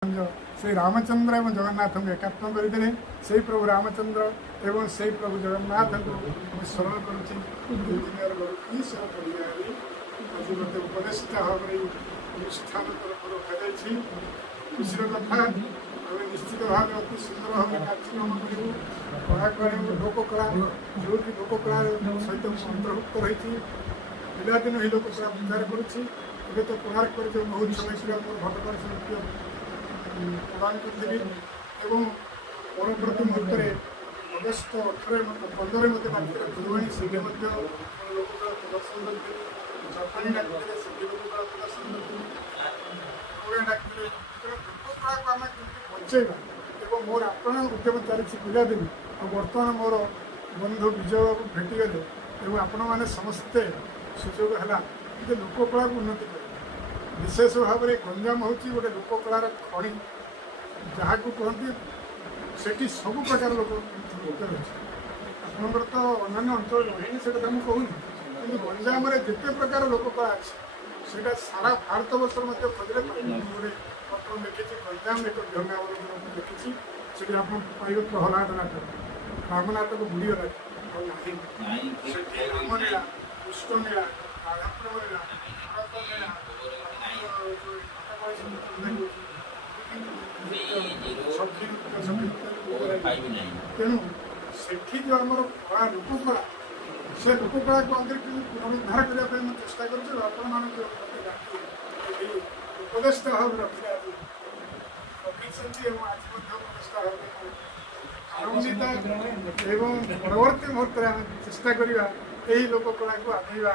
श्री रामचंद्र एवं जगन्नाथ को एकात्म करते से प्रभु रामचंद्र एवं से प्रभु जगन्नाथ को स्मरण करुँच आज मत उपदेष्टा भाव अनुष्ठान तरफ रखा खुशी कथा आम निश्चित भाव अति सुंदर भाव कार्यक्रम करूँ कलाकार लोककला जो कि लोककला सहित अंतर्भुक्त रही पिलादिन ही लोककला प्रचार करुँची ए तो कोणार्क पर जो महोत्सव भगवान साहित्य प्रदान करी परवर्ती मुहूर्त अगस्ट 18-15 मत डाक्तर फुलवाणी से लोककला प्रदर्शन करते जापानी डाक्तर से लोककला प्रदर्शन करते डाक्तर लोककला को आम बचेगा और मोर आपण उद्यम चली पिलादिन और बर्तमान मोर बंधु विजय बाबू भेटिगले और आपण मैंने समस्ते सुजोग है लोककला को उन्नति कर विशेष भाव में गंजाम हूँ गोटे लोककलार खଣି जहाँ को कहते सेठी सब प्रकार लोक रही आपंकर तो अन्य अंचल रही से मुझे कहूनी कि गंजाम जिते प्रकार लोककला अच्छे से सारा भारत वर्ष खोजले गोटे पत्र लिखी गंजाम एक व्यंगावलोकन लिखी से आप पाइबे प्रहलाद नाटक राम नाटक बुड़ीगला रामलीला कृष्णलीला राधाप्रेम लीला भारत लीला तेणु से जो आम कला लोककला से लोककला को पुनरुद्धार करने चेष्टा कर उपदेष्टा भाव रखा रखी आज उपदेष्टा भाव आनंदित एवं परवर्ती मुहूर्त चेष्टा करवा यही लोककला को आगेवा